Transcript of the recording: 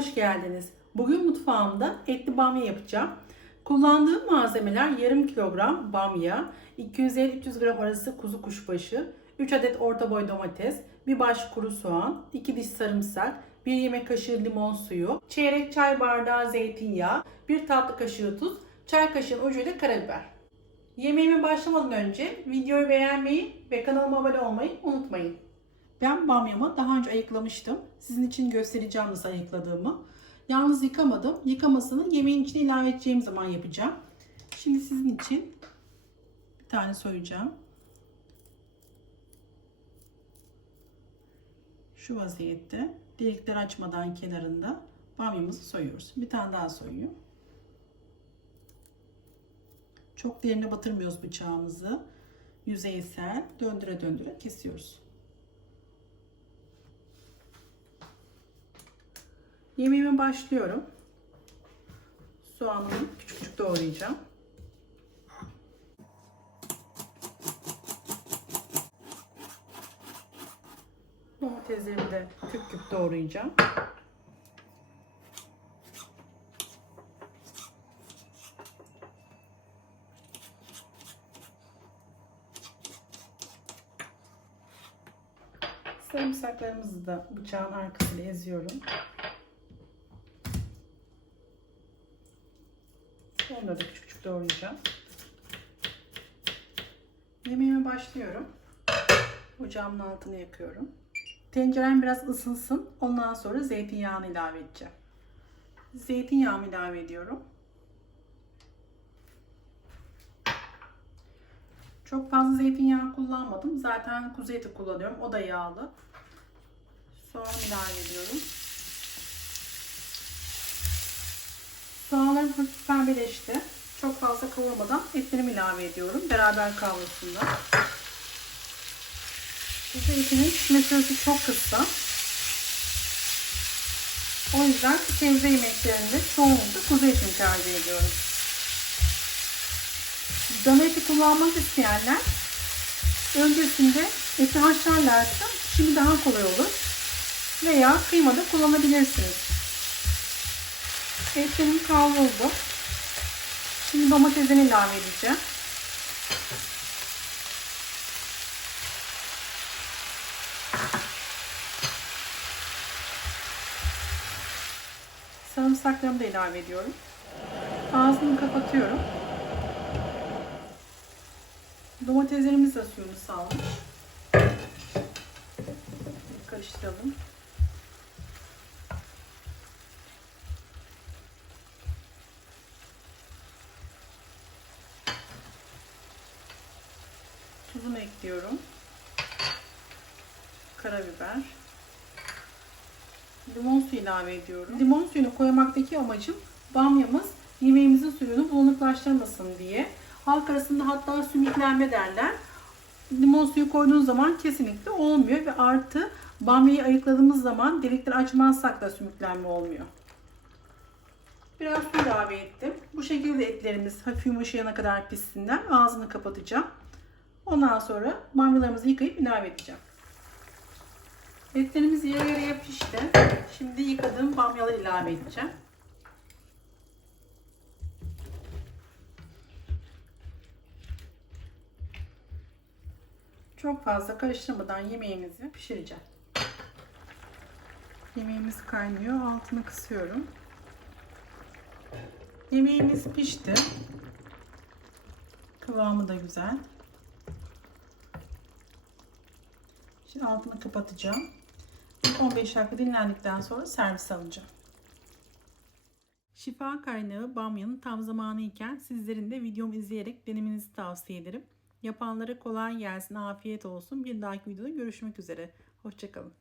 hoş geldiniz. Bugün mutfağımda etli bamya yapacağım. Kullandığım malzemeler yarım kilogram bamya, 250-300 gram arası kuzu kuşbaşı, 3 adet orta boy domates, bir baş kuru soğan, 2 diş sarımsak, 1 yemek kaşığı limon suyu, çeyrek çay bardağı zeytinyağı, 1 tatlı kaşığı tuz, çay kaşığının ucuyla karabiber. Yemeğime başlamadan önce videoyu beğenmeyi ve kanalıma abone olmayı unutmayın. Ben bamyamı daha önce ayıklamıştım. Sizin için göstereceğim nasıl ayıkladığımı. Yalnız yıkamadım. Yıkamasını yemeğin içine ilave edeceğim zaman yapacağım. Şimdi sizin için bir tane soyacağım. Şu vaziyette delikler açmadan kenarında bamyamızı soyuyoruz. Bir tane daha soyuyorum. Çok derine batırmıyoruz bıçağımızı. Yüzeysel döndüre döndüre kesiyoruz. Yemeğime başlıyorum. Soğanımı küçük küçük doğrayacağım. Domateslerimi de küp küp doğrayacağım. Sarımsaklarımızı da bıçağın arkasıyla eziyorum. Onları da küçük küçük doğrayacağım. Yemeğime başlıyorum. Ocağımın altını yakıyorum. Tencerem biraz ısınsın. Ondan sonra zeytinyağını ilave edeceğim. Zeytinyağımı ilave ediyorum. Çok fazla zeytinyağı kullanmadım. Zaten kuzu eti kullanıyorum. O da yağlı. Soğan ilave ediyorum. Hafif pembeleşti. Çok fazla kavurmadan etlerimi ilave ediyorum. Beraber kavrulsunlar. Kuzu etinin pişme süresi çok kısa. O yüzden sebze yemeklerinde çoğunlukla kuzu etini tercih ediyorum. Dana eti kullanmak isteyenler öncesinde eti haşlarlarsa şimdi daha kolay olur. Veya kıymada kullanabilirsiniz. Etlerim kavruldu. Şimdi domatesini ilave edeceğim. Sarımsaklarımı da ilave ediyorum. Ağzını kapatıyorum. Domateslerimiz de suyunu salmış. Karıştıralım. Tuzumu ekliyorum. Karabiber. Limon suyu ilave ediyorum. Limon suyunu koymaktaki amacım bamyamız yemeğimizin suyunu bulanıklaştırmasın diye. Halk arasında hatta sümüklenme derler. Limon suyu koyduğunuz zaman kesinlikle olmuyor ve artı bamyayı ayıkladığımız zaman delikleri açmazsak da sümüklenme olmuyor. Biraz su ilave ettim. Bu şekilde etlerimiz hafif yumuşayana kadar pişsinler. Ağzını kapatacağım. Ondan sonra bamyalarımızı yıkayıp ilave edeceğim. Etlerimiz yarı yarıya pişti. Şimdi yıkadığım bamyaları ilave edeceğim. Çok fazla karıştırmadan yemeğimizi pişireceğim. Yemeğimiz kaynıyor. Altını kısıyorum. Yemeğimiz pişti. Kıvamı da güzel. Şimdi altını kapatacağım. 15 dakika dinlendikten sonra servis alacağım. Şifa kaynağı bamyanın tam zamanı iken sizlerin de videomu izleyerek denemenizi tavsiye ederim. Yapanlara kolay gelsin, afiyet olsun. Bir dahaki videoda görüşmek üzere. Hoşçakalın.